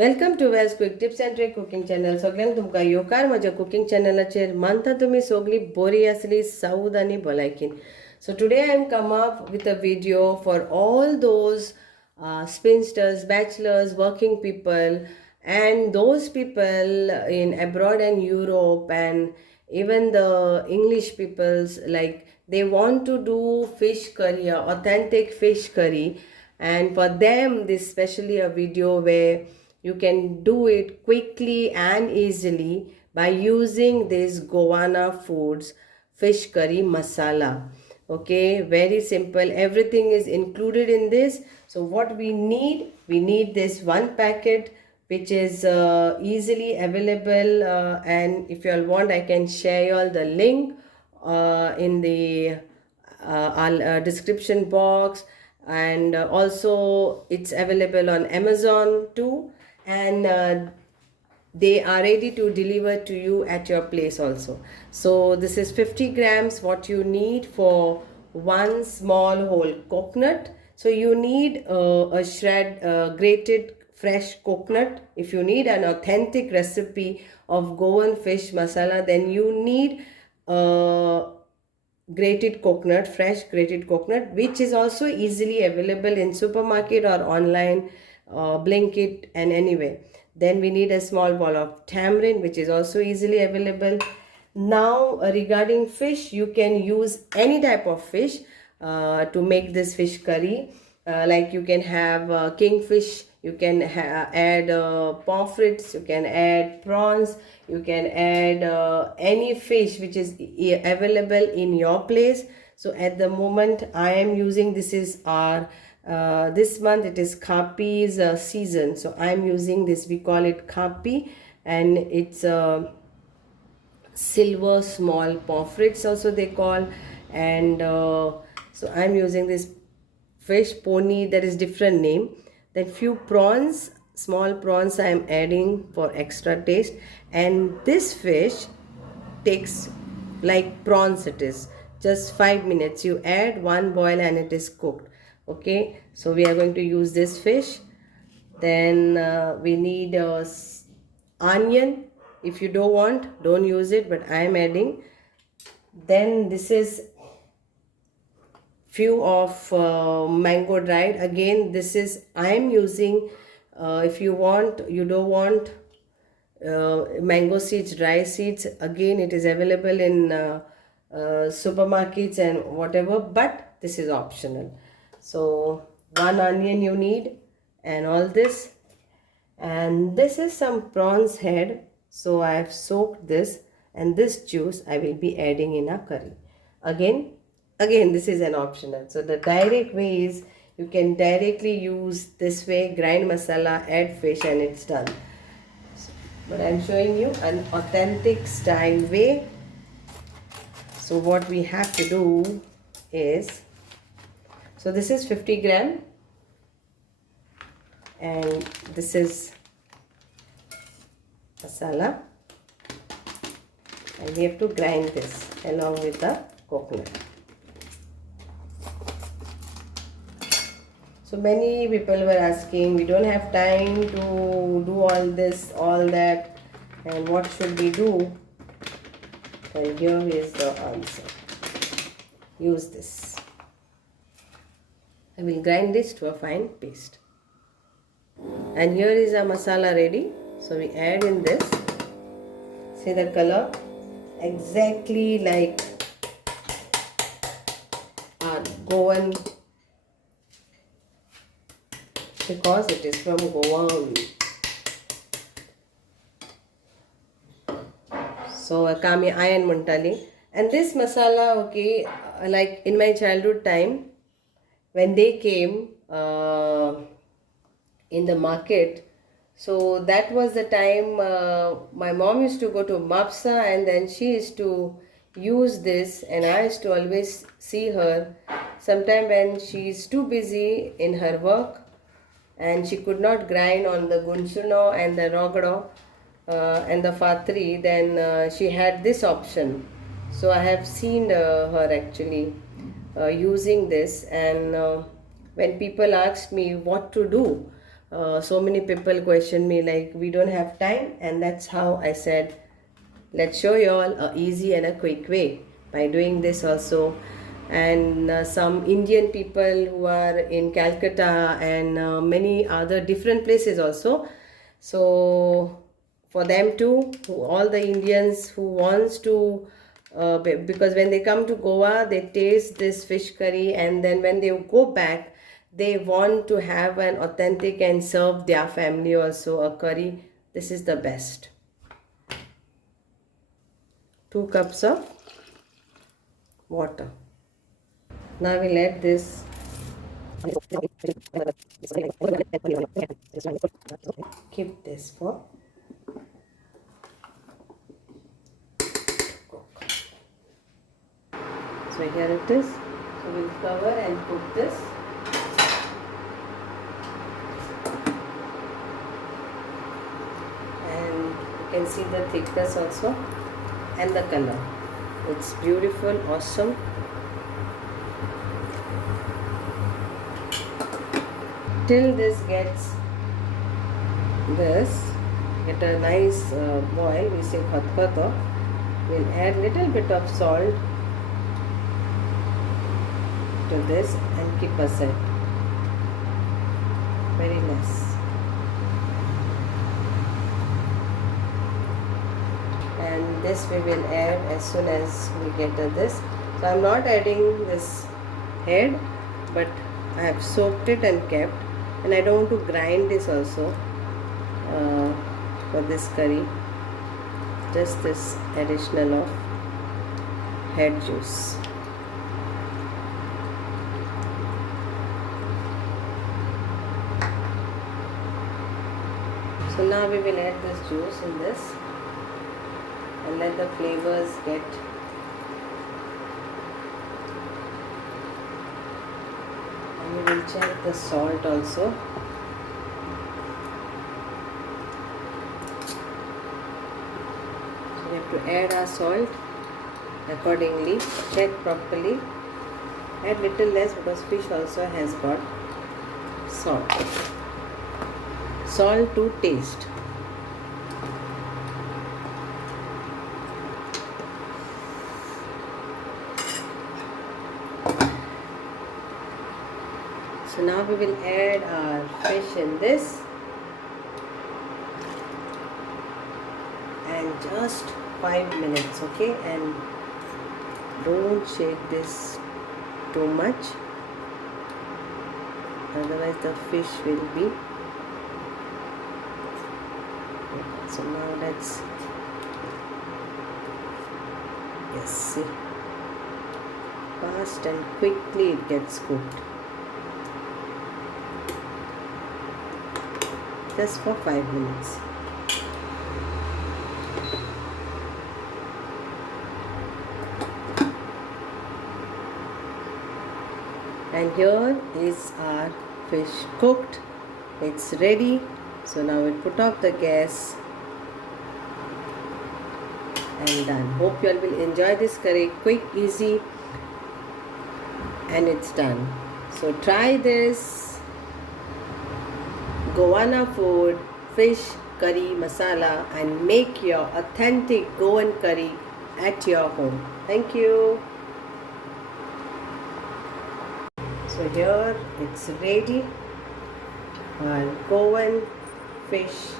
Welcome to Wells quick tips and trick cooking channel. सगळ्यांक तुमकां येवकार म्हज्या कुकिंग चॅनलाचेर. मानता तुमी सगळीं बरी आसली, साऊद आनी भलायकीन. So today I am come up with a video for all those spinsters, bachelors, working people, and those people in abroad and Europe, and even the English peoples, like they want to do fish curry, authentic fish curry, and for them this specially a video where you can do it quickly and easily by using this Goana foods fish curry masala. Okay, very simple. Everything is included in this. So what we need this one packet which is easily available, and if you all want I can share you all the link in the description box, and also it's available on Amazon too, and they are ready to deliver to you at your place also. So this is 50 grams what you need for one small whole coconut. So you need a grated fresh coconut. If you need an authentic recipe of Goan fish masala, then you need grated coconut, fresh grated coconut, which is also easily available in supermarket or online, Blinkit and anywhere. Then we need a small ball of tamarind, which is also easily available. Now regarding fish, you can use any type of fish to make this fish curry. Like you can have kingfish, you can add pomfrets, you can add prawns, you can add any fish which is available in your place. So at the moment I am using, this is our this month it is Khapi's season, so I am using this, we call it Khapi, and it's silver small pomfrets also they call, and so I am using this fish pony, that is different name. Then few prawns, small prawns I am adding for extra taste, and this fish takes like prawns, it is just 5 minutes, you add one boil and it is cooked. Okay, so we are going to use this fish. Then we need onion. If you don't want, don't use it, but I am adding. Then this is few of mango dried. Again, this is I am using, if you want, you don't want mango seeds, dry seeds, again it is available in supermarkets and whatever, but this is optional. So one onion you need, and all this, and this is some prawns head. So I have soaked this, and this juice I will be adding in a curry. Again this is an optional. So the direct way is you can directly use this way, grind masala, add fish, and it's done. But I'm showing you an authentic style way. So what we have to do is, so this is 50 gram, and this is masala, and we have to grind this along with the coconut. So many people were asking, we don't have time to do all this, all that, and what should we do? And here is the answer. Use this. I will grind this to a fine paste. And here is our masala ready. So we add in this. See the color? Exactly like our Goan, because it is from Goan. So kami ayan muntali. And this masala, okay, like in my childhood time, when they came in the market, so that was the time my mom used to go to Mapsa, and then she used to use this, and I used to always see her sometime when she is too busy in her work and she could not grind on the gunsuno and the rogado and the fatri, then she had this option. So I have seen her actually using this, and when people asked me what to do, So many people question me like we don't have time, and that's how I said let's show you all a easy and a quick way by doing this also. And some Indian people who are in Calcutta and many other different places also. So for them too, all the Indians who wants to because when they come to Goa, they taste this fish curry, and then when they go back, they want to have an authentic and serve their family also a curry. This is the best. 2 cups of water. Now we'll add this. Keep this for cook. So here it is. So we'll cover and cook this. And you can see the thickness also and the color. It's beautiful, awesome. Till this gets get a nice boil, we say khat. We'll add little bit of salt to this and keep aside. Very nice. And this we will add as soon as we get to this. So I'm not adding this head, but I have soaked it and kept, and I don't want to grind this also for this curry. Just this additional of head juice. So now we will add this juice in this and let the flavors get and we will check the salt also. So we have to add our salt accordingly, check properly, add little less because fish also has got salt. Salt to taste. So now we will add our fish in this and just 5 minutes, okay, and don't shake this too much, otherwise the fish will be. So now let's, yes, see, fast and quickly it gets cooked. Just for 5 minutes. And here is our fish cooked. It's ready. So now we'll put off the gas and done. Hope you all will enjoy this curry. Quick, easy, and it's done. So try this Goana food, fish curry masala, and make your authentic Goan curry at your home. Thank you. So here it's ready, our Goan fish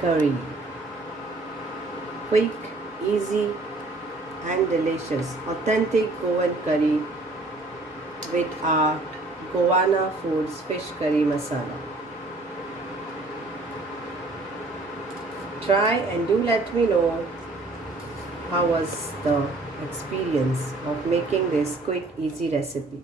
curry. Quick, easy and delicious. Authentic Goan curry with our Goana Foods fish curry masala. Try and do let me know how was the experience of making this quick, easy recipe.